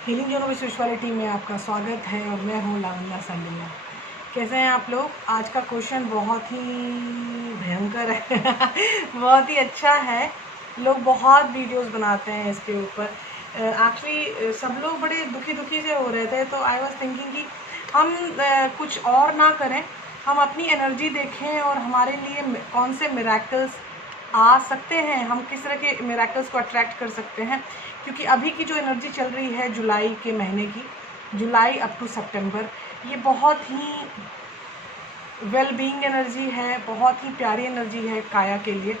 Healing zone spirituality में आपका स्वागत है और मैं हूँ लावण्या सांडिया। कैसे हैं आप लोग? आज का क्वेश्चन बहुत ही भयंकर है बहुत ही अच्छा है। लोग बहुत वीडियोस बनाते हैं इसके ऊपर। एक्चुअली सब लोग बड़े दुखी से हो रहे थे, तो आई वाज थिंकिंग कि हम कुछ और ना करें, हम अपनी एनर्जी देखें और हमारे लिए कौन से मिराकल्स आ सकते हैं, हम किस तरह के मिराकल्स को अट्रैक्ट कर सकते हैं। क्योंकि अभी की जो एनर्जी चल रही है जुलाई के महीने की, जुलाई अप टू सितंबर, ये बहुत ही वेल बीइंग एनर्जी है, बहुत ही प्यारी एनर्जी है काया के लिए।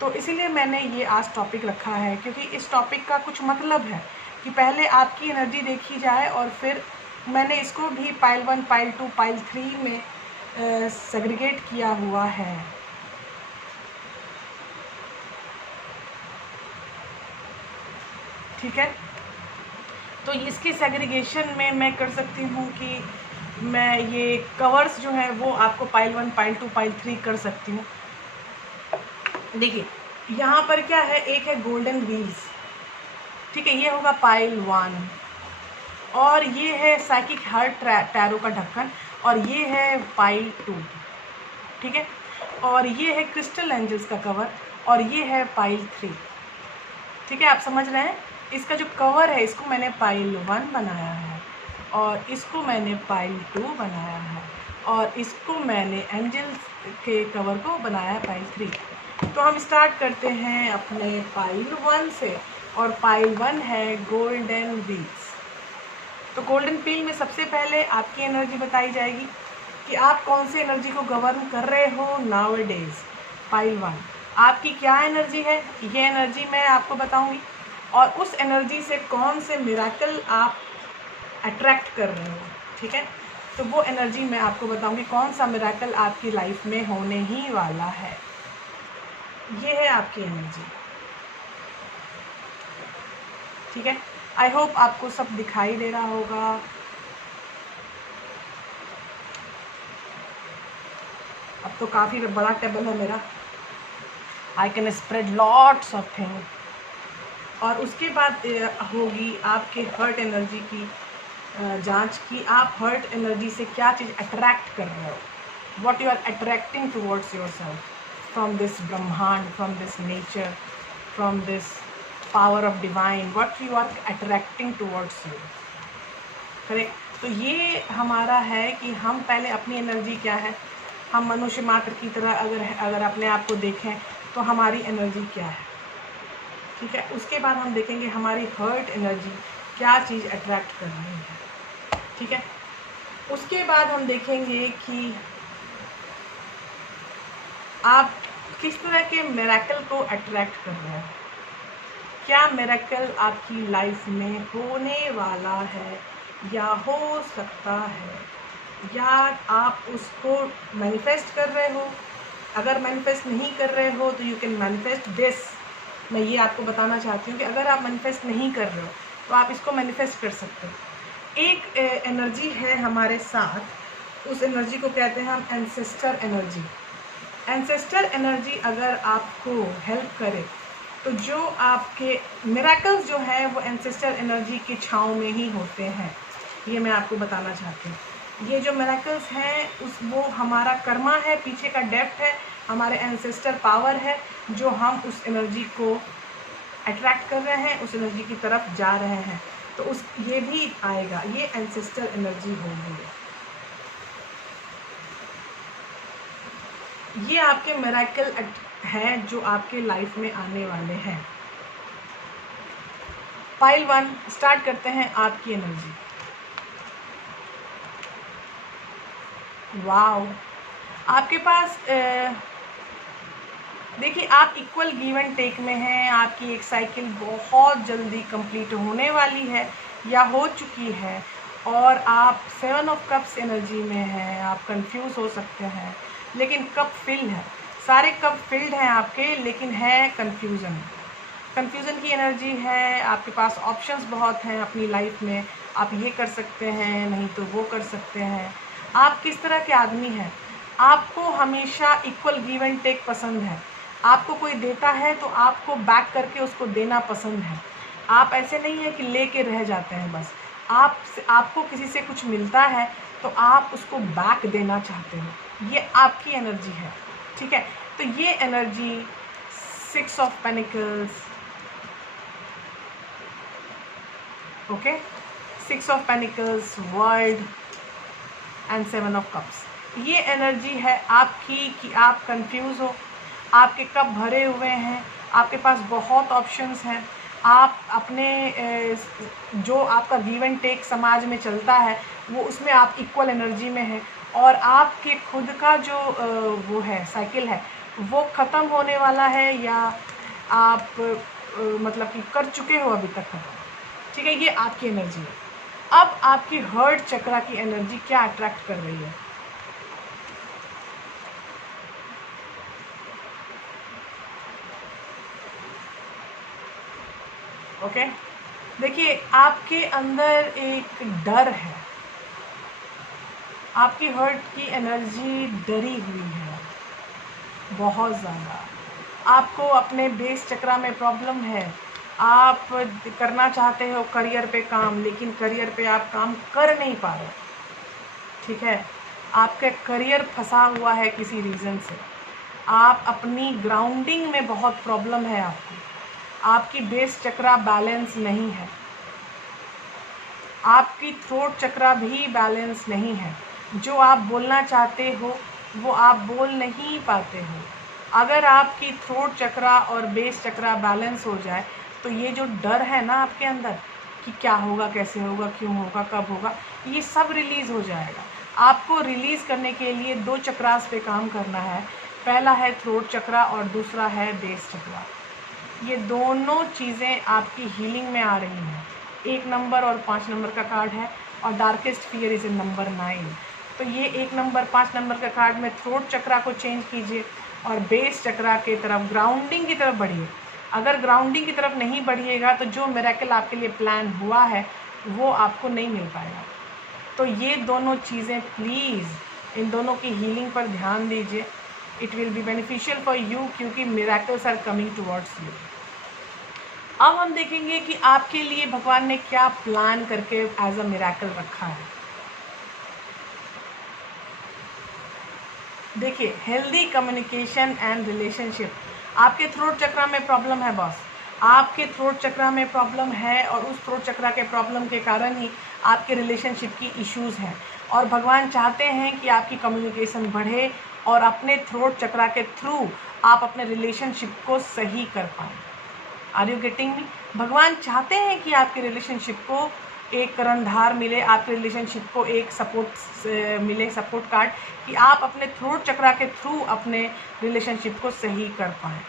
तो इसीलिए मैंने ये आज टॉपिक रखा है, क्योंकि इस टॉपिक का कुछ मतलब है कि पहले आपकी एनर्जी देखी जाए और फिर मैंने इसको भी पाइल 1, पाइल 2, पाइल 3 में सेग्रीगेट किया हुआ है। ठीक है, तो इसके सेग्रीगेशन में मैं कर सकती हूँ कि मैं ये कवर्स जो है वो आपको पाइल 1, पाइल 2, पाइल 3 कर सकती हूँ। देखिए यहाँ पर क्या है, एक है गोल्डन व्हील्स, ठीक है, ये होगा पाइल 1, और ये है साइकिक हार्ट टैरो का ढक्कन, और ये है पाइल 2, ठीक है, और ये है क्रिस्टल एंजल्स का कवर, और ये है पाइल 3, ठीक है। आप समझ रहे हैं, इसका जो कवर है इसको मैंने पाइल 1 बनाया है, और इसको मैंने पाइल 2 बनाया है, और इसको मैंने एंजल्स के कवर को बनाया है पाइल 3। तो हम स्टार्ट करते हैं अपने पाइल 1 से, और पाइल 1 है गोल्डन व्हील्स। तो गोल्डन व्हील में सबसे पहले आपकी एनर्जी बताई जाएगी कि आप कौन सी एनर्जी को गवर्न कर रहे हो नाउ ए डेज। पाइल 1 आपकी क्या एनर्जी है, ये एनर्जी मैं आपको बताऊंगी, और उस एनर्जी से कौन से मिराकल आप अट्रैक्ट कर रहे हो, ठीक है। तो वो एनर्जी मैं आपको बताऊंगी, कौन सा मिराकल आपकी लाइफ में होने ही वाला है। ये है आपकी एनर्जी, ठीक है। आई होप आपको सब दिखाई दे रहा होगा। अब तो काफ़ी बड़ा टेबल है मेरा, I can spread lots of thing. और उसके बाद होगी आपके हर्ट एनर्जी की जांच की, आप हर्ट एनर्जी से क्या चीज़ अट्रैक्ट कर रहे हो, what you are attracting towards yourself from this ब्रह्मांड, from this nature, from this power of divine, what you are attracting towards you, correct. तो ये हमारा है कि हम पहले अपनी एनर्जी क्या है, हम मनुष्य मात्र की तरह अगर अपने आप को देखें तो हमारी एनर्जी क्या है, ठीक है। उसके बाद हम देखेंगे हमारी हर्ट एनर्जी क्या चीज़ अट्रैक्ट कर रही है, ठीक है। उसके बाद हम देखेंगे कि आप किस तरह के मिरेकल को अट्रैक्ट कर रहे हैं, क्या मिरेकल आपकी लाइफ में होने वाला है या हो सकता है, या आप उसको मैनिफेस्ट कर रहे हो। अगर मैनिफेस्ट नहीं कर रहे हो तो यू कैन मैनिफेस्ट दिस। मैं ये आपको बताना चाहती हूँ कि अगर आप मैनिफेस्ट नहीं कर रहे हो तो आप इसको मैनिफेस्ट कर सकते हो। एक एनर्जी है हमारे साथ, उस एनर्जी को कहते हैं हम एंसेस्टर एनर्जी। एंसेस्टर एनर्जी अगर आपको हेल्प करे तो जो आपके मिरेकल्स जो है वो एंसेस्टर एनर्जी की छाँव में ही होते हैं। ये मैं आपको बताना चाहती हूँ। ये जो मिरेकल्स हैं वो हमारा कर्मा है, पीछे का डेप्थ है, हमारे एंसेस्टर पावर है, जो हम उस एनर्जी को अट्रैक्ट कर रहे हैं, उस एनर्जी की तरफ जा रहे हैं। तो उस ये भी आएगा, ये एंसेस्टर एनर्जी होगी। ये आपके मिरेकल हैं जो आपके लाइफ में आने वाले हैं। पाइल 1 स्टार्ट करते हैं आपकी एनर्जी। वाओ, आपके पास देखिए आप इक्वल गिव एंड टेक में हैं। आपकी एक साइकिल बहुत जल्दी कंप्लीट होने वाली है या हो चुकी है, और आप 7 ऑफ कप्स एनर्जी में हैं। आप कंफ्यूज हो सकते हैं, लेकिन कप फिल है, सारे कप फिल्ड हैं आपके, लेकिन है कन्फ्यूज़न की एनर्जी है। आपके पास ऑप्शंस बहुत हैं अपनी लाइफ में, आप ये कर सकते हैं, नहीं तो वो कर सकते हैं। आप किस तरह के आदमी हैं, आपको हमेशा इक्वल गिव एंड टेक पसंद है। आपको कोई देता है तो आपको बैक करके उसको देना पसंद है। आप ऐसे नहीं है कि लेके रह जाते हैं बस, आपको किसी से कुछ मिलता है तो आप उसको बैक देना चाहते हो, ये आपकी एनर्जी है, ठीक है। तो ये energy 6 of pentacles, okay, 6 of pentacles, world and 7 of cups, ये एनर्जी है आपकी कि आप कंफ्यूज हो, आपके कप भरे हुए हैं, आपके पास बहुत ऑप्शंस हैं, आप अपने जो आपका गिव एंड टेक समाज में चलता है वो उसमें आप इक्वल एनर्जी में हैं, और आपके खुद का जो वो है साइकिल है वो ख़त्म होने वाला है, या आप मतलब कि कर चुके हो अभी तक ख़त्म, ठीक है। ये आपकी एनर्जी है। अब आपकी हर्ट चक्रा की एनर्जी क्या अट्रैक्ट कर रही है? ओके, देखिए आपके अंदर एक डर है, आपकी हर्ट की एनर्जी डरी हुई है बहुत ज़्यादा, आपको अपने बेस चक्रा में प्रॉब्लम है, आप करना चाहते हो करियर पे काम, लेकिन करियर पे आप काम कर नहीं पा रहे, ठीक है। आपका करियर फंसा हुआ है किसी रीज़न से, आप अपनी ग्राउंडिंग में बहुत प्रॉब्लम है आपको, आपकी बेस चक्रा बैलेंस नहीं है, आपकी थ्रोट चक्रा भी बैलेंस नहीं है, जो आप बोलना चाहते हो वो आप बोल नहीं पाते हो। अगर आपकी थ्रोट चक्रा और बेस चक्रा बैलेंस हो जाए तो ये जो डर है ना आपके अंदर कि क्या होगा, कैसे होगा, क्यों होगा, कब होगा, ये सब रिलीज़ हो जाएगा। आपको रिलीज़ करने के लिए 2 चक्रास पे काम करना है, पहला है थ्रोट चक्रा और दूसरा है बेस चक्रा। ये दोनों चीज़ें आपकी हीलिंग में आ रही हैं। 1 नंबर और 5 नंबर का कार्ड है, और डार्केस्ट फियर इज़ नंबर 9। तो ये 1 नंबर 5 नंबर का कार्ड में थ्रोट चक्रा को चेंज कीजिए और बेस चक्रा के तरफ, ग्राउंडिंग की तरफ बढ़िए। अगर ग्राउंडिंग की तरफ नहीं बढ़िएगा तो जो मिरेकल आपके लिए प्लान हुआ है वो आपको नहीं मिल पाएगा। तो ये दोनों चीज़ें प्लीज़, इन दोनों की हीलिंग पर ध्यान दीजिए। It will be beneficial for you, क्योंकि miracles are coming towards you. अब हम देखेंगे कि आपके लिए भगवान ने क्या प्लान करके एज अ मिरेकल रखा है। देखिए, हेल्दी कम्युनिकेशन एंड रिलेशनशिप। आपके थ्रोट चक्रा में प्रॉब्लम है बॉस, आपके थ्रोट चक्रा में प्रॉब्लम है, और उस थ्रोट चक्रा के प्रॉब्लम के कारण ही आपके रिलेशनशिप की इश्यूज़ हैं, और भगवान चाहते हैं कि आपकी कम्युनिकेशन बढ़े और अपने थ्रोट चक्रा के थ्रू आप अपने रिलेशनशिप को सही कर पाएँ। Are you getting me? भगवान चाहते हैं कि आपके रिलेशनशिप को एक कर्णधार मिले, आपके रिलेशनशिप को एक सपोर्ट मिले, सपोर्ट कार्ड, कि आप अपने थ्रोट चक्रा के थ्रू अपने रिलेशनशिप को सही कर पाएँ।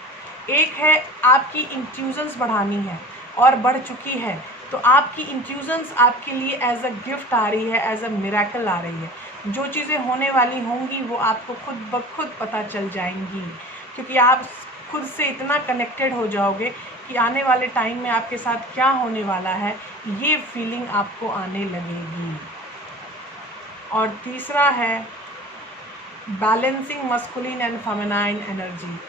एक है आपकी इंट्यूजन्स बढ़ानी है और बढ़ चुकी है, तो आपकी इंट्यूजन्स आपके लिए एज अ गिफ्ट आ रही है, एज अ मिरेकल आ रही है। जो चीज़ें होने वाली होंगी वो आपको खुद ब खुद पता चल जाएंगी, क्योंकि आप खुद से इतना कनेक्टेड हो जाओगे कि आने वाले टाइम में आपके साथ क्या होने वाला है ये फीलिंग आपको आने लगेगी। और तीसरा है balancing masculine and feminine energy.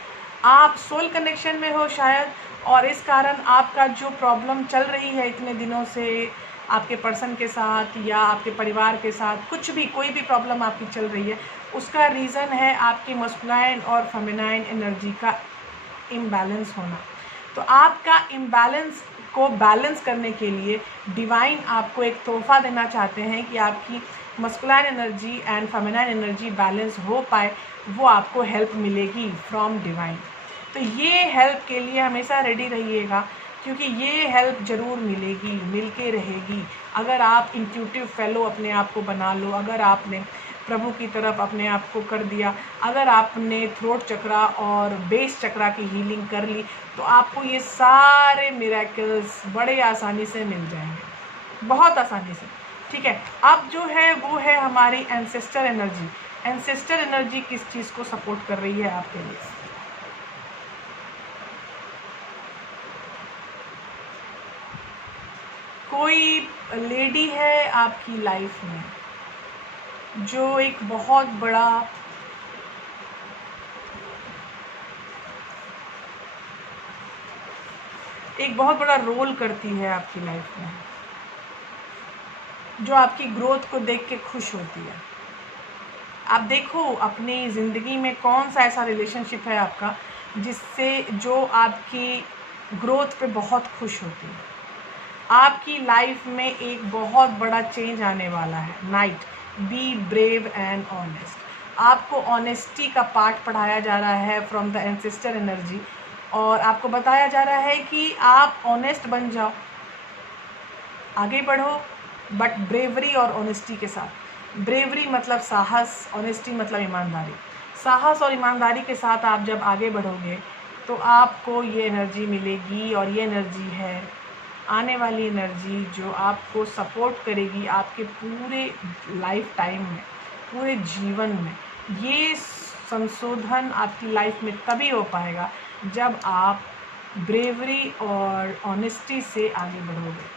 आप सोल कनेक्शन में हो शायद, और इस कारण आपका जो प्रॉब्लम चल रही है इतने दिनों से आपके पर्सन के साथ या आपके परिवार के साथ, कुछ भी कोई भी प्रॉब्लम आपकी चल रही है, उसका रीज़न है आपकी मस्कुलाइन और फेमिनाइन एनर्जी का इम्बैलेंस होना। तो आपका इम्बैलेंस को बैलेंस करने के लिए डिवाइन आपको एक तोहफा देना चाहते हैं कि आपकी masculine energy and feminine energy balance हो पाए, वो आपको हेल्प मिलेगी फ्रॉम डिवाइन। तो ये हेल्प के लिए हमेशा रेडी रहिएगा, क्योंकि ये हेल्प ज़रूर मिलेगी, मिलके रहेगी। अगर आप इंट्यूटिव फेलो अपने आप को बना लो, अगर आपने प्रभु की तरफ अपने आप को कर दिया, अगर आपने थ्रोट चक्रा और बेस चक्रा की हीलिंग कर ली, तो आपको ये सारे मिरेकल्स बड़े आसानी से मिल जाएंगे, बहुत आसानी से, ठीक है। अब जो है वो है हमारी एंसेस्टर एनर्जी। एंसेस्टर एनर्जी किस चीज़ को सपोर्ट कर रही है आपके लिए? कोई लेडी है आपकी लाइफ में जो एक बहुत बड़ा एक बहुत बड़ा रोल करती है आपकी लाइफ में, जो आपकी ग्रोथ को देख के खुश होती है। आप देखो अपनी ज़िंदगी में कौन सा ऐसा रिलेशनशिप है आपका जिससे जो आपकी ग्रोथ पे बहुत खुश होती है। आपकी लाइफ में एक बहुत बड़ा चेंज आने वाला है। Night, be brave and honest. आपको ऑनेस्टी का पाठ पढ़ाया जा रहा है फ्रॉम द एंसेस्टर एनर्जी, और आपको बताया जा रहा है कि आप ऑनेस्ट बन जाओ, आगे बढ़ो, बट ब्रेवरी और ऑनेस्टी के साथ। ब्रेवरी मतलब साहस, ऑनेस्टी मतलब ईमानदारी। साहस और ईमानदारी के साथ आप जब आगे बढ़ोगे तो आपको ये एनर्जी मिलेगी, और ये एनर्जी है आने वाली एनर्जी जो आपको सपोर्ट करेगी आपके पूरे लाइफ टाइम में, पूरे जीवन में। ये संशोधन आपकी लाइफ में तभी हो पाएगा जब आप ब्रेवरी और ऑनेस्टी से आगे बढ़ोगे।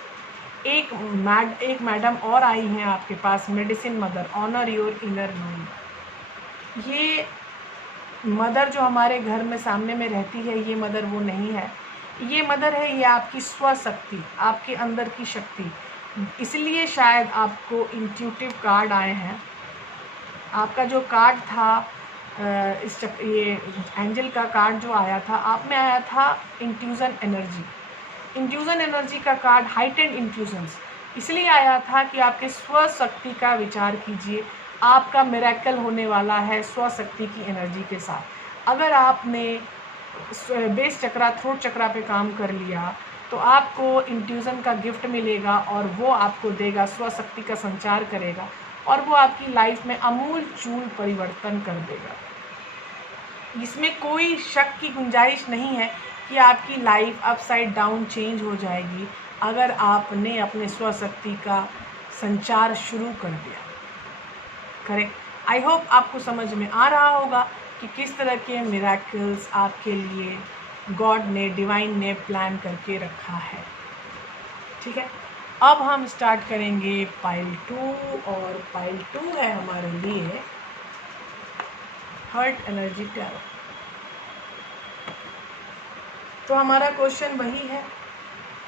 एक मैडम और आई हैं आपके पास, medicine mother, honour your inner knowing. ये मदर जो हमारे घर में सामने में रहती है, ये मदर वो नहीं है। ये मदर है, ये आपकी स्वशक्ति, आपके अंदर की शक्ति। इसलिए शायद आपको इंट्यूटिव कार्ड आए हैं। आपका जो कार्ड था ये एंजल का कार्ड जो आया था, आप में आया था इंट्यूजन एनर्जी। इंट्यूजन एनर्जी का कार्ड हाइटेंड इंट्यूजन्स इसलिए आया था कि आपके स्वशक्ति का विचार कीजिए। आपका मिरेकल होने वाला है स्वशक्ति की एनर्जी के साथ। अगर आपने बेस चक्रा, थ्रोट चक्रा पे काम कर लिया तो आपको इंट्यूजन का गिफ्ट मिलेगा, और वो आपको देगा, स्वशक्ति का संचार करेगा, और वो आपकी लाइफ में अमूल चूल परिवर्तन कर देगा। इसमें कोई शक की गुंजाइश नहीं है कि आपकी लाइफ अपसाइड डाउन चेंज हो जाएगी अगर आपने अपने स्वशक्ति का संचार शुरू कर दिया। करेक्ट। आई होप आपको समझ में आ रहा होगा कि किस तरह के मिरेकल्स आपके लिए गॉड ने, डिवाइन ने प्लान करके रखा है। ठीक है, अब हम स्टार्ट करेंगे पाइल 2, और पाइल 2 है हमारे लिए हार्ट एनर्जी टैरो। तो हमारा क्वेश्चन वही है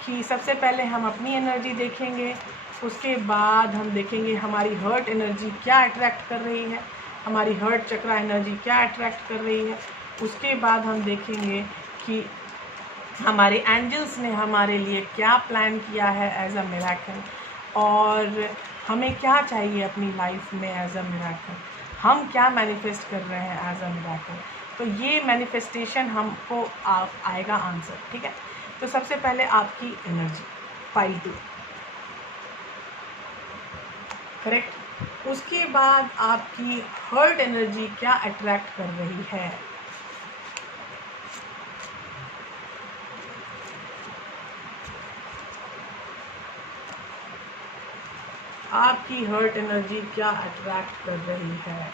कि सबसे पहले हम अपनी एनर्जी देखेंगे, उसके बाद हम देखेंगे हमारी हार्ट एनर्जी क्या अट्रैक्ट कर रही है, हमारी हार्ट चक्रा एनर्जी क्या अट्रैक्ट कर रही है। उसके बाद हम देखेंगे कि हमारे एंजल्स ने हमारे लिए क्या प्लान किया है एज अ मिरेकल, और हमें क्या चाहिए अपनी लाइफ में एज अ मिरेकल, हम क्या मैनिफेस्ट कर रहे हैं एज अ मिरेकल। तो ये मैनिफेस्टेशन हमको आएगा आंसर। ठीक है, तो सबसे पहले आपकी एनर्जी पाइल 2, करेक्ट। उसके बाद आपकी हार्ट एनर्जी क्या अट्रैक्ट कर रही है। आपकी हार्ट एनर्जी क्या अट्रैक्ट कर रही है।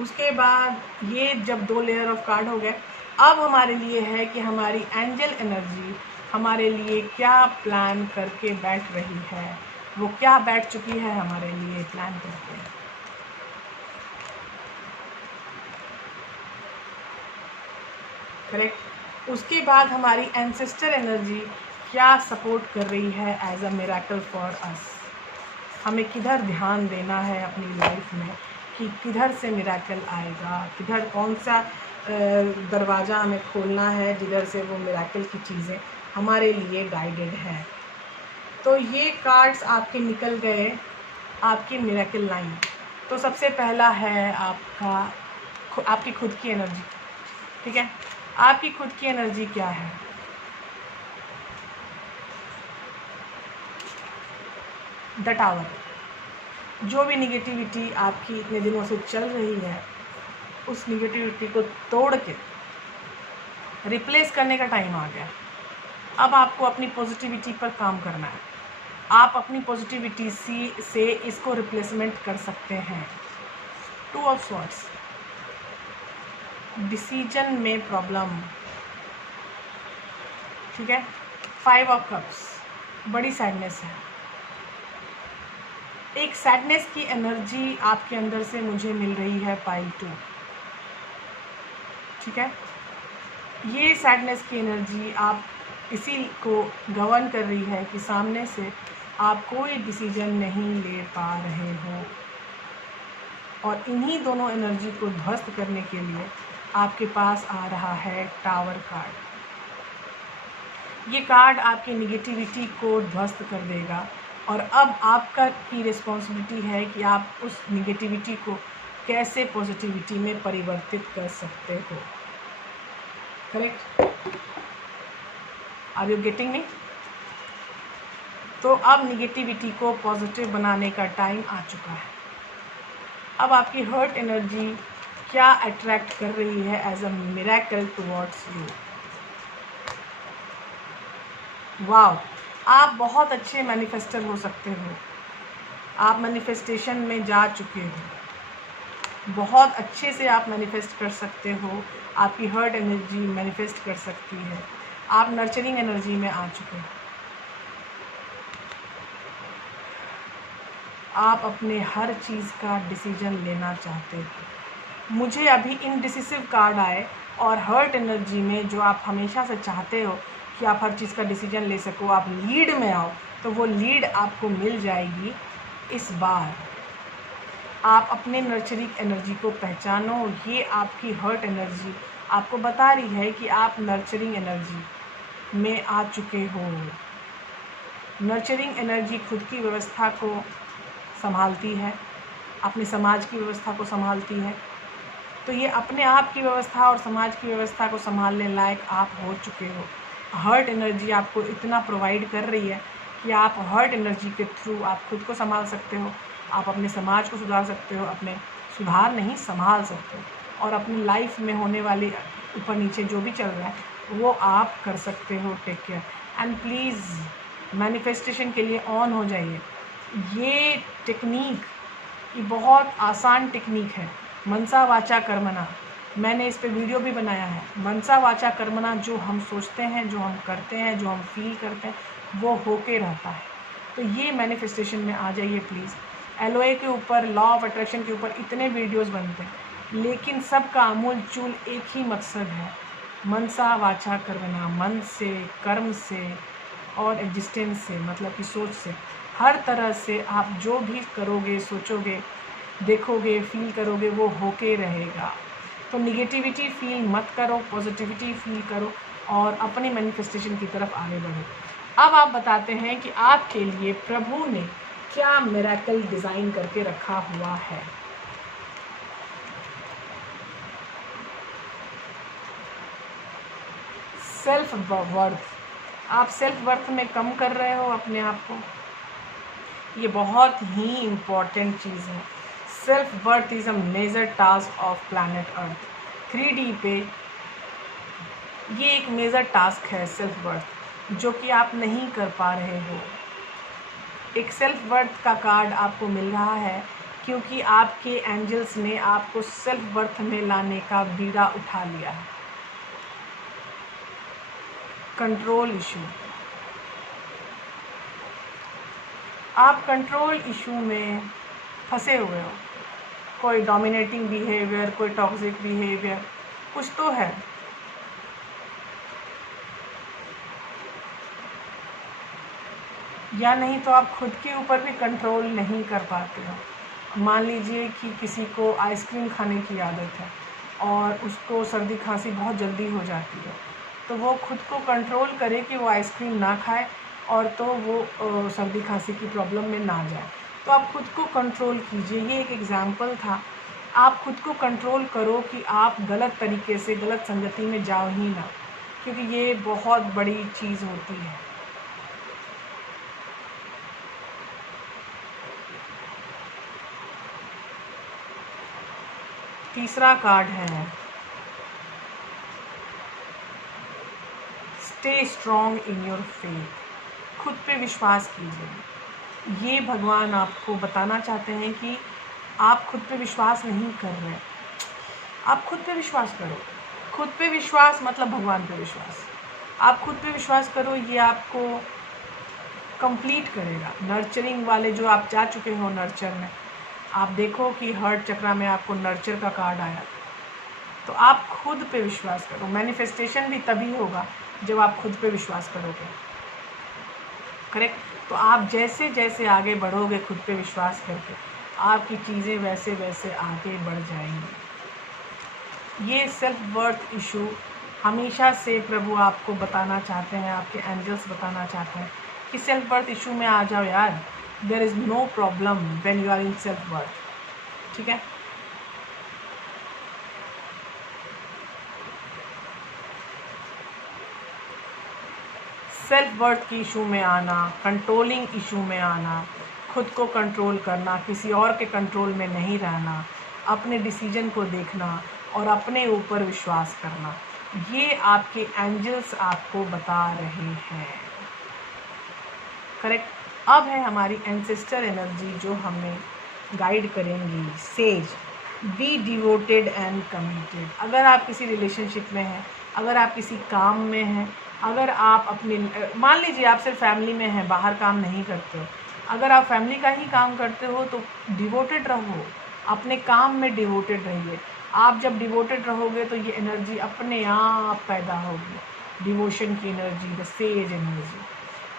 उसके बाद ये जब 2 लेयर ऑफ कार्ड हो गए, अब हमारे लिए है कि हमारी एंजल एनर्जी हमारे लिए क्या प्लान करके बैठ रही है, वो क्या बैठ चुकी है हमारे लिए प्लान करके। करेक्ट। उसके बाद हमारी एंसेस्टर एनर्जी क्या सपोर्ट कर रही है as a miracle for us. हमें किधर ध्यान देना है अपनी लाइफ में कि किधर से मिरेकल आएगा, किधर कौन सा दरवाज़ा हमें खोलना है जिधर से वो मिरेकल की चीज़ें हमारे लिए गाइडेड है। तो ये कार्ड्स आपके निकल गए, आपकी मिरेकल लाइन। तो सबसे पहला है आपकी खुद की एनर्जी। ठीक है, आपकी खुद की एनर्जी क्या है। The tower. जो भी निगेटिविटी आपकी इतने दिनों से चल रही है, उस निगेटिविटी को तोड़ के रिप्लेस करने का टाइम आ गया। अब आपको अपनी पॉजिटिविटी पर काम करना है। आप अपनी पॉजिटिविटी से इसको रिप्लेसमेंट कर सकते हैं। 2 ऑफ स्वॉर्ड्स, डिसीजन में प्रॉब्लम। ठीक है, 5 ऑफ कप्स, बड़ी सैडनेस है। एक सैडनेस की एनर्जी आपके अंदर से मुझे मिल रही है पाइल 2। ठीक है, ये सैडनेस की एनर्जी आप इसी को गवर्न कर रही है कि सामने से आप कोई डिसीजन नहीं ले पा रहे हो, और इन्हीं दोनों एनर्जी को ध्वस्त करने के लिए आपके पास आ रहा है टावर कार्ड। ये कार्ड आपकी निगेटिविटी को ध्वस्त कर देगा, और अब आपका की रिस्पॉन्सिबिलिटी है कि आप उस निगेटिविटी को कैसे पॉजिटिविटी में परिवर्तित कर सकते हो। Correct? Are you getting me? तो अब निगेटिविटी को पॉजिटिव बनाने का टाइम आ चुका है। अब आपकी हर्ट एनर्जी क्या अट्रैक्ट कर रही है as a miracle towards you. Wow, आप बहुत अच्छे मैनिफेस्टर हो सकते हो। आप मैनिफेस्टेशन में जा चुके हो, बहुत अच्छे से आप मैनिफेस्ट कर सकते हो। आपकी हर्ट एनर्जी मैनिफेस्ट कर सकती है। आप नर्चरिंग एनर्जी में आ चुके हो। आप अपने हर चीज़ का डिसीजन लेना चाहते हो। मुझे अभी इनडिसिसिव कार्ड आए, और हर्ट एनर्जी में जो आप हमेशा से चाहते हो कि आप हर चीज़ का डिसीजन ले सको, आप लीड में आओ, तो वो लीड आपको मिल जाएगी इस बार। आप अपने नर्चरिंग एनर्जी को पहचानो। ये आपकी हर्ट एनर्जी आपको बता रही है कि आप नर्चरिंग एनर्जी में आ चुके हो। नर्चरिंग एनर्जी खुद की व्यवस्था को संभालती है, अपने समाज की व्यवस्था को संभालती है। तो ये अपने आप की व्यवस्था और समाज की व्यवस्था को संभालने लायक आप हो चुके हो। हर्ट एनर्जी आपको इतना प्रोवाइड कर रही है कि आप हर्ट एनर्जी के थ्रू आप खुद को संभाल सकते हो, आप अपने समाज को सुधार सकते हो, अपने सुधार नहीं संभाल सकते हो, और अपनी लाइफ में होने वाली ऊपर नीचे जो भी चल रहा है वो आप कर सकते हो। Take care and please manifestation के लिए ऑन हो जाइए। ये टेक्निक, ये बहुत आसान टेक्निक है, मनसा वाचा कर्मणा। मैंने इस पे वीडियो भी बनाया है। मनसा वाचा कर्मणा, जो हम सोचते हैं, जो हम करते हैं, जो हम फील करते हैं, वो होके रहता है। तो ये मैनिफेस्टेशन में आ जाइए प्लीज़। LOA के ऊपर, लॉ ऑफ अट्रैक्शन के ऊपर इतने वीडियोस बनते हैं, लेकिन सबका अमूल चूल एक ही मकसद है, मनसा वाचा कर्मणा। मन से, कर्म से और एग्जिस्टेंस से, मतलब कि सोच से, हर तरह से आप जो भी करोगे, सोचोगे, देखोगे, फील करोगे, वो होके रहेगा। तो निगेटिविटी फील मत करो, पॉजिटिविटी फील करो, और अपने मैनिफेस्टेशन की तरफ आगे बढ़ो। अब आप बताते हैं कि आपके लिए प्रभु ने क्या मिरेकल डिज़ाइन करके रखा हुआ है। Self worth. आप सेल्फ वर्थ में कम कर रहे हो अपने आप को। ये बहुत ही इम्पॉर्टेंट चीज़ है। Self worth is a major task of planet earth. 3D पे ये एक मेजर टास्क है सेल्फ वर्थ, जो कि आप नहीं कर पा रहे हो। एक सेल्फ वर्थ का कार्ड आपको मिल रहा है क्योंकि आपके एंजल्स ने आपको सेल्फ वर्थ में लाने का बीड़ा उठा लिया है। Control issue. आप कंट्रोल इशू में फंसे हुए हो। कोई डोमिनेटिंग बिहेवियर, कोई टॉक्सिक बिहेवियर, कुछ तो है। या नहीं तो आप खुद के ऊपर भी कंट्रोल नहीं कर पाते हो। मान लीजिए कि किसी को आइसक्रीम खाने की आदत है और उसको सर्दी खांसी बहुत जल्दी हो जाती है, तो वो खुद को कंट्रोल करे कि वो आइसक्रीम ना खाए, और तो वो सर्दी खांसी की प्रॉब्लम में ना जाए। तो आप खुद को कंट्रोल कीजिए। ये एक एग्जाम्पल था। आप खुद को कंट्रोल करो कि आप गलत तरीके से, गलत संगति में जाओ ही ना, क्योंकि ये बहुत बड़ी चीज़ होती है। तीसरा कार्ड है stay strong in your faith. खुद पे विश्वास कीजिए। ये भगवान आपको बताना चाहते हैं कि आप खुद पे विश्वास नहीं कर रहे। आप खुद पे विश्वास करो। खुद पे विश्वास मतलब भगवान पे विश्वास। आप खुद पे विश्वास करो, ये आपको कंप्लीट करेगा। नर्चरिंग वाले जो आप जा चुके हो नर्चर में, आप देखो कि हर्ट चक्रा में आपको नर्चर का कार्ड आया। तो आप खुद पे विश्वास करो। मैनिफेस्टेशन भी तभी होगा जब आप खुद पे विश्वास करोगे। करेक्ट। तो आप जैसे जैसे आगे बढ़ोगे खुद पे विश्वास करके, आपकी चीज़ें वैसे वैसे आगे बढ़ जाएंगी। ये सेल्फ वर्थ इशू हमेशा से प्रभु आपको बताना चाहते हैं, आपके एंजल्स बताना चाहते हैं कि सेल्फ वर्थ इशू में आ जाओ यार। There is no problem when you are in self worth. ठीक है। सेल्फ वर्थ की इशू में आना, कंट्रोलिंग इशू में आना, खुद को कंट्रोल करना, किसी और के कंट्रोल में नहीं रहना, अपने डिसीजन को देखना और अपने ऊपर विश्वास करना, ये आपके एंजल्स आपको बता रहे हैं। करेक्ट। अब है हमारी एंसेस्टर एनर्जी जो हमें गाइड करेंगी। Says, be devoted and committed. अगर आप किसी रिलेशनशिप में हैं, अगर आप किसी काम में हैं, अगर आप अपने मान लीजिए आप सिर्फ फैमिली में हैं, बाहर काम नहीं करते हो, अगर आप फैमिली का ही काम करते हो तो डिवोटेड रहो, अपने काम में डिवोटेड रहिए। आप जब डिवोटेड रहोगे तो ये एनर्जी अपने आप पैदा होगी, डिवोशन की एनर्जी, द सेज एनर्जी।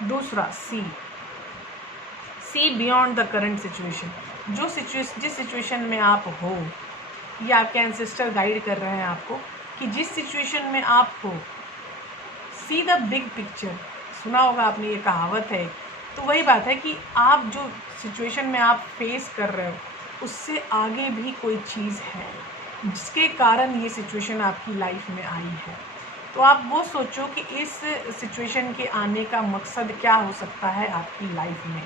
दूसरा see beyond the current situation. जिस सिचुएशन में आप हो, ये आपके एंसेस्टर गाइड कर रहे हैं आपको कि जिस सिचुएशन में आप हो, सी द बिग पिक्चर। सुना होगा आपने, ये कहावत है। तो वही बात है कि आप जो सिचुएशन में आप फेस कर रहे हो उससे आगे भी कोई चीज़ है जिसके कारण ये सिचुएशन आपकी लाइफ में आई है। तो आप वो सोचो कि इस सिचुएशन के आने का मकसद क्या हो सकता है आपकी लाइफ में।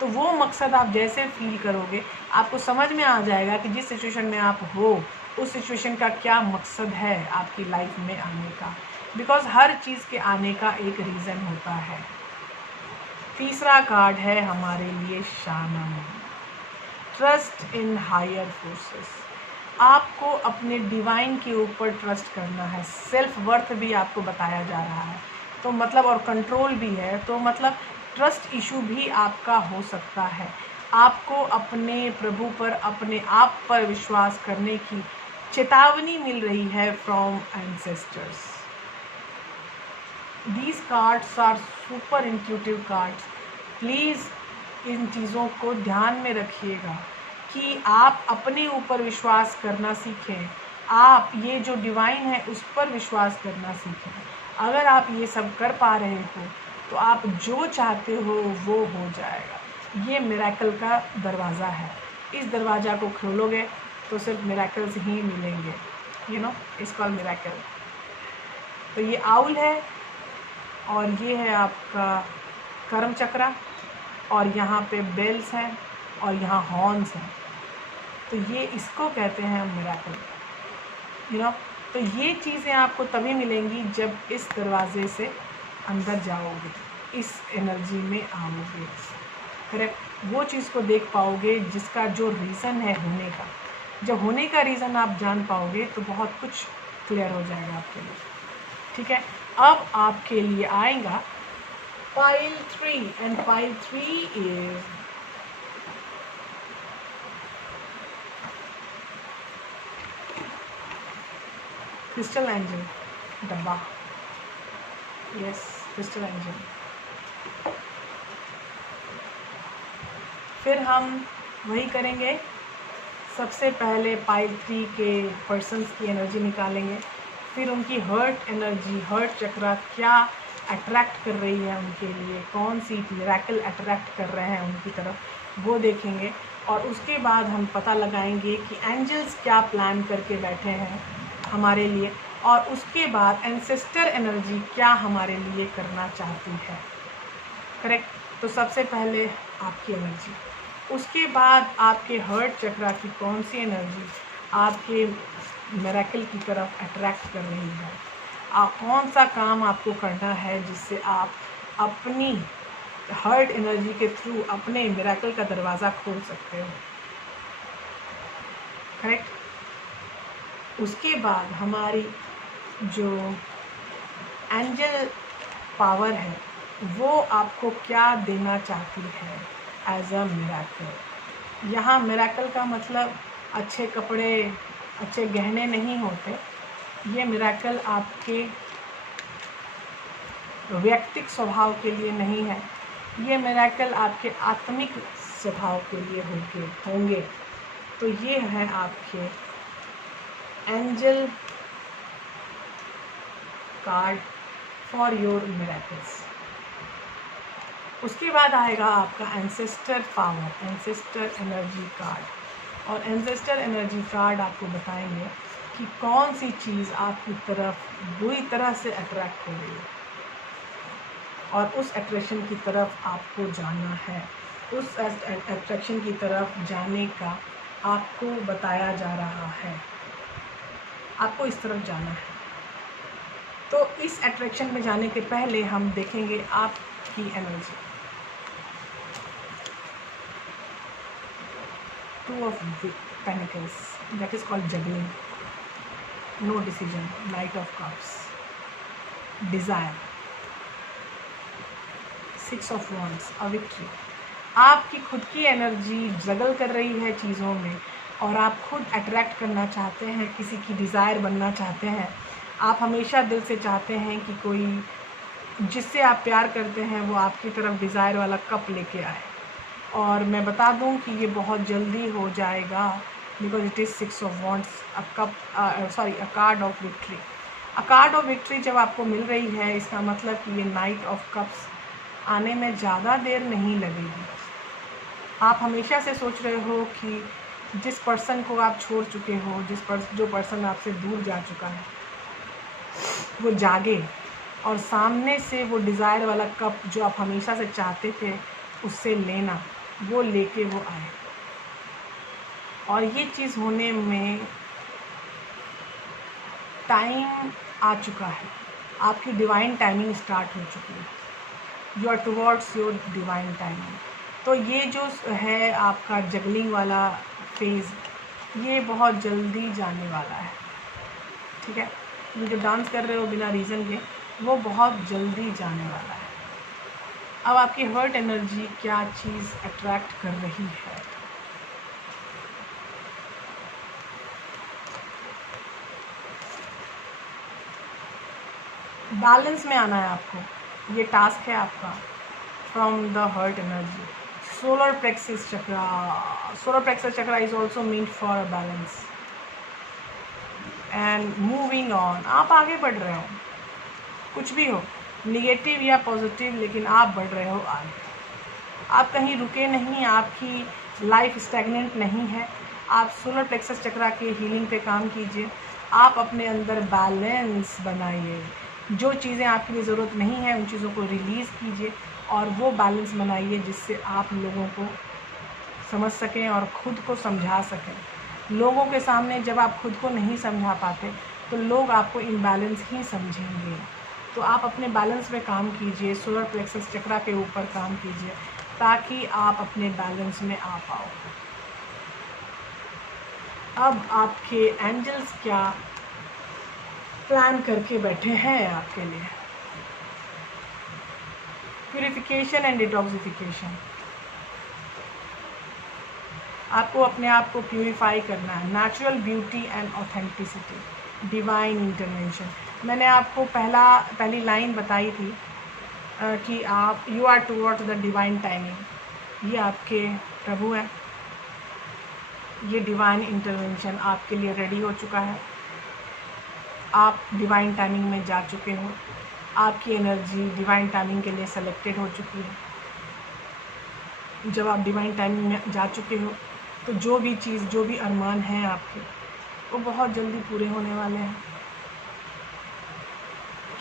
तो वो मकसद आप जैसे फील करोगे आपको समझ में आ जाएगा कि जिस सिचुएशन में आप हो उस सिचुएशन का क्या मकसद है आपकी लाइफ में आने का। बिकॉज हर चीज़ के आने का एक रीज़न होता है। तीसरा कार्ड है हमारे लिए शानम, ट्रस्ट इन हायर फोर्सेस। आपको अपने डिवाइन के ऊपर ट्रस्ट करना है। सेल्फ वर्थ भी आपको बताया जा रहा है, तो मतलब और कंट्रोल भी है, तो मतलब ट्रस्ट इशू भी आपका हो सकता है। आपको अपने प्रभु पर, अपने आप पर विश्वास करने की चेतावनी मिल रही है from ancestors. These cards are super intuitive cards. Please इन चीज़ों को ध्यान में रखिएगा कि आप अपने ऊपर विश्वास करना सीखें। आप ये जो डिवाइन है उस पर विश्वास करना सीखें। अगर आप ये सब कर पा रहे हो तो आप जो चाहते हो वो हो जाएगा। ये मिरेकल का दरवाज़ा है। इस दरवाज़ा को खोलोगे तो सिर्फ मिरेकल्स ही मिलेंगे। You know, it's called miracle. तो ये आउल है और ये है आपका कर्म चक्रा, और यहाँ पे बेल्स हैं और यहाँ हॉर्न्स हैं। तो ये इसको कहते हैं मिरेकल। यू नो, तो ये चीज़ें आपको तभी मिलेंगी जब इस दरवाजे से अंदर जाओगे, इस एनर्जी में आओगे। करेक्ट। वो चीज़ को देख पाओगे जिसका जो रीज़न है होने का। जब होने का रीज़न आप जान पाओगे तो बहुत कुछ क्लियर हो जाएगा आपके लिए। ठीक है। अब आपके लिए आएगा pile 3, and pile 3 is crystal angel डब्बा। Yes, crystal angel. फिर हम वही करेंगे, सबसे पहले पाइल 3 के पर्सन्स की एनर्जी निकालेंगे, फिर उनकी हर्ट एनर्जी, हर्ट चक्रा क्या अट्रैक्ट कर रही है उनके लिए, कौन सी मिरेकल अट्रैक्ट कर रहे हैं उनकी तरफ, वो देखेंगे। और उसके बाद हम पता लगाएंगे कि एंजल्स क्या प्लान करके बैठे हैं हमारे लिए, और उसके बाद एंसेस्टर एनर्जी क्या हमारे लिए करना चाहती है। करेक्ट। तो सबसे पहले आपकी एनर्जी, उसके बाद आपके हर्ट चक्रा की कौन सी एनर्जी आपके मिरेकल की तरफ अट्रैक्ट कर रही है, कौन सा काम आपको करना है जिससे आप अपनी हर्ट एनर्जी के थ्रू अपने मिरेकल का दरवाज़ा खोल सकते हो। करेक्ट। उसके बाद हमारी जो एंजल पावर है वो आपको क्या देना चाहती है एज अ मिरेकल। यहाँ मिरेकल का मतलब अच्छे कपड़े, अच्छे गहने नहीं होते। ये मिरेकल आपके व्यक्तिक स्वभाव के लिए नहीं है, ये मिरेकल आपके आत्मिक स्वभाव के लिए होंगे। तो ये है आपके angel card for your miracles. उसके बाद आएगा आपका ancestor power, ancestor energy card. और एंसेस्टर एनर्जी कार्ड आपको बताएंगे कि कौन सी चीज़ आपकी तरफ बुरी तरह से अट्रैक्ट हो रही है और उस अट्रैक्शन की तरफ आपको जाना है। उस अट्रैक्शन की तरफ जाने का आपको बताया जा रहा है, आपको इस तरफ जाना है। तो इस अट्रैक्शन में जाने के पहले हम देखेंगे आपकी energy. Two of pentacles, that is called juggling, no decision, nine of cups, desire, six of wands, a victory. आपकी खुद की एनर्जी जगल कर रही है चीज़ों में और आप खुद अट्रैक्ट करना चाहते हैं, किसी की डिज़ायर बनना चाहते हैं। आप हमेशा दिल से चाहते हैं कि कोई जिससे आप प्यार करते हैं वो आपकी तरफ डिज़ायर वाला कप लेके आए। और मैं बता दूं कि ये बहुत जल्दी हो जाएगा, because it is six of wands, a card of victory. A card of victory जब आपको मिल रही है, इसका मतलब कि ये नाइट ऑफ कप्स आने में ज़्यादा देर नहीं लगेगी। आप हमेशा से सोच रहे हो कि जिस पर्सन को आप छोड़ चुके हो, जो पर्सन आपसे दूर जा चुका है, वो जागे और सामने से वो डिज़ायर वाला कप जो आप हमेशा से चाहते थे उससे लेना, वो लेके वो आए। और ये चीज़ होने में टाइम आ चुका है, आपकी डिवाइन टाइमिंग स्टार्ट हो चुकी है। You are towards your divine timing. तो ये जो है आपका जगलिंग वाला फेज़, ये बहुत जल्दी जाने वाला है, ठीक है। ये जो डांस कर रहे हो बिना रीज़न के, वो बहुत जल्दी जाने वाला है। अब आपकी हर्ट एनर्जी क्या चीज़ अट्रैक्ट कर रही है? बैलेंस में आना है आपको, ये टास्क है आपका। From the heart energy, solar plexus chakra, solar plexus chakra is also mean for a balance and moving on. आप आगे बढ़ रहे हो, कुछ भी हो, निगेटिव या पॉजिटिव, लेकिन आप बढ़ रहे हो आगे। आप कहीं रुके नहीं, आपकी लाइफ स्टैग्नेंट नहीं है। आप सोलर प्लेक्सस चक्रा के हीलिंग पे काम कीजिए। आप अपने अंदर बैलेंस बनाइए। जो चीज़ें आपके लिए ज़रूरत नहीं है उन चीज़ों को रिलीज़ कीजिए और वो बैलेंस बनाइए जिससे आप लोगों को समझ सकें और ख़ुद को समझा सकें। लोगों के सामने जब आप खुद को नहीं समझा पाते तो लोग आपको इम्बैलेंस ही समझेंगे। तो आप अपने बैलेंस में काम कीजिए, सोलर प्लेक्सस चक्रा के ऊपर काम कीजिए ताकि आप अपने बैलेंस में आ पाओ। अब आपके एंजल्स क्या प्लान करके बैठे हैं आपके लिए? Purification and detoxification. आपको अपने आप को प्यूरिफाई करना है। Natural beauty and authenticity, divine intervention. मैंने आपको पहली लाइन बताई थी कि आप you are towards the divine timing. ये आपके प्रभु हैं, ये डिवाइन इंटरवेंशन आपके लिए रेडी हो चुका है। आप डिवाइन टाइमिंग में जा चुके हो, आपकी एनर्जी डिवाइन टाइमिंग के लिए सेलेक्टेड हो चुकी है। जब आप डिवाइन टाइमिंग में जा चुके हो तो जो भी चीज़, जो भी अरमान हैं आपके, वो बहुत जल्दी पूरे होने वाले हैं।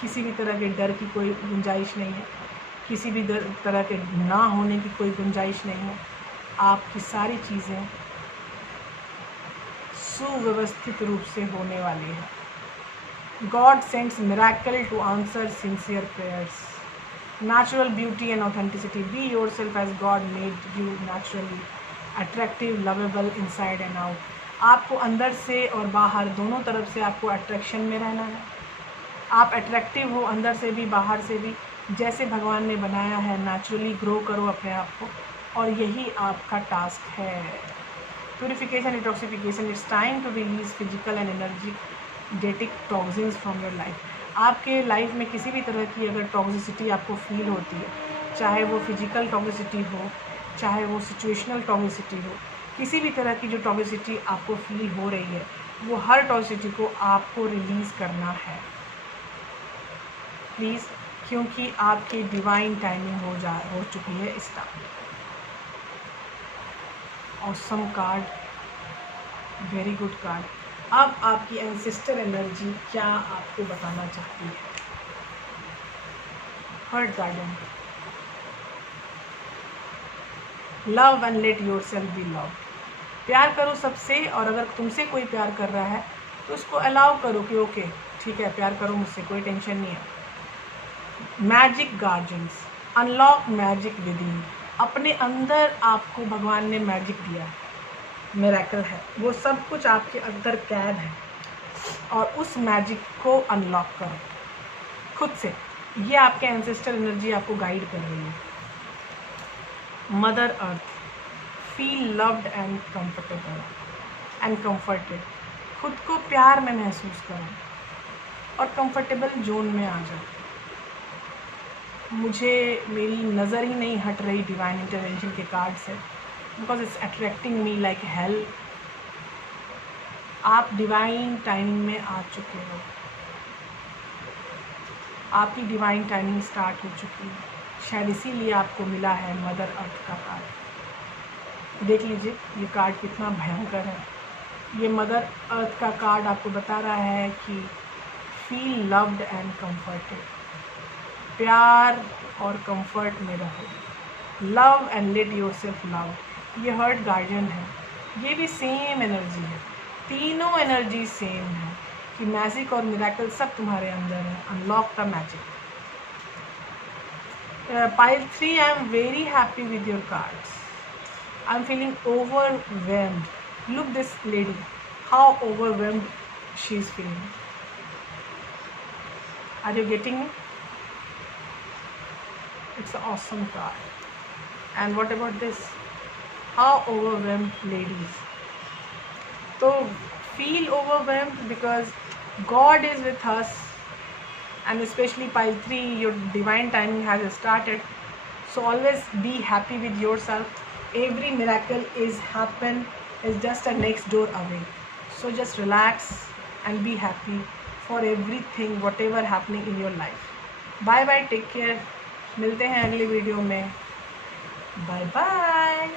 किसी भी तरह के डर की कोई गुंजाइश नहीं है, किसी भी तरह के ना होने की कोई गुंजाइश नहीं है। आपकी सारी चीज़ें सुव्यवस्थित रूप से होने वाली है। God sends miracle to answer sincere prayers. Natural beauty and authenticity. Be yourself as God made you naturally. Attractive, lovable inside and out. आपको अंदर से और बाहर दोनों तरफ से आपको अट्रैक्शन में रहना है। आप अट्रैक्टिव हो अंदर से भी बाहर से भी, जैसे भगवान ने बनाया है। नेचुरली ग्रो करो अपने आप को और यही आपका टास्क है। Purification, detoxification, it's time to release physical and energetic toxins from your life. आपके लाइफ में किसी भी तरह की अगर टॉक्सिसिटी आपको फील होती है, चाहे वो फिजिकल टॉक्सिसिटी हो, चाहे वो सिचुएशनल टॉक्सिसिटी हो, किसी भी तरह की जो टॉक्सिसिटी आपको फील हो रही है, वो हर टॉक्सिसिटी को आपको रिलीज़ करना है प्लीज़, क्योंकि आपकी डिवाइन टाइमिंग हो चुकी है start. Awesome card, very good card. अब आपकी एंसेस्टर एनर्जी क्या आपको बताना चाहती है? Heart garden, love and let yourself be love. प्यार करो सबसे, और अगर तुमसे कोई प्यार कर रहा है तो उसको अलाउ करो कि ओके ठीक है, प्यार करो मुझसे, कोई टेंशन नहीं है। Magic guardians, unlock magic with in. अपने अंदर आपको भगवान ने मैजिक दिया है, मिरेकल है, वो सब कुछ आपके अंदर कैद है, और उस मैजिक को अनलॉक करो खुद से। ये आपके एंसेस्टर एनर्जी आपको गाइड कर रही है। Mother earth, feel loved and comfortable and comforted. खुद को प्यार में महसूस करो और कंफर्टेबल जोन में आ जाओ। मुझे मेरी नज़र ही नहीं हट रही डिवाइन इंटरवेंशन के कार्ड से, because it's attracting me like hell. आप डिवाइन टाइमिंग में आ चुके हो, आपकी डिवाइन टाइमिंग स्टार्ट हो चुकी है, शायद इसीलिए आपको मिला है मदर अर्थ का कार्ड। देख लीजिए ये कार्ड कितना भयंकर है। ये मदर अर्थ का कार्ड आपको बता रहा है कि फील लव्ड एंड कंफर्टेड, प्यार और कंफर्ट में रहो। Love and let yourself love. ये हर्ट गार्जियन है, ये भी सेम एनर्जी है, तीनों एनर्जी सेम है कि मैजिक और मिरेकल सब तुम्हारे अंदर है। Unlock the magic. Pile 3, I am very happy with your cards. I am feeling overwhelmed. Look this lady, how overwhelmed she is feeling. Are you getting me? It's an awesome card. And what about this? How overwhelmed ladies. So feel overwhelmed because God is with us, and especially pile 3, your divine timing has started. So always be happy with yourself. Every miracle is just a next door away. So just relax and be happy for everything, whatever happening in your life. Bye bye, take care. मिलते हैं अगली video में। Bye bye.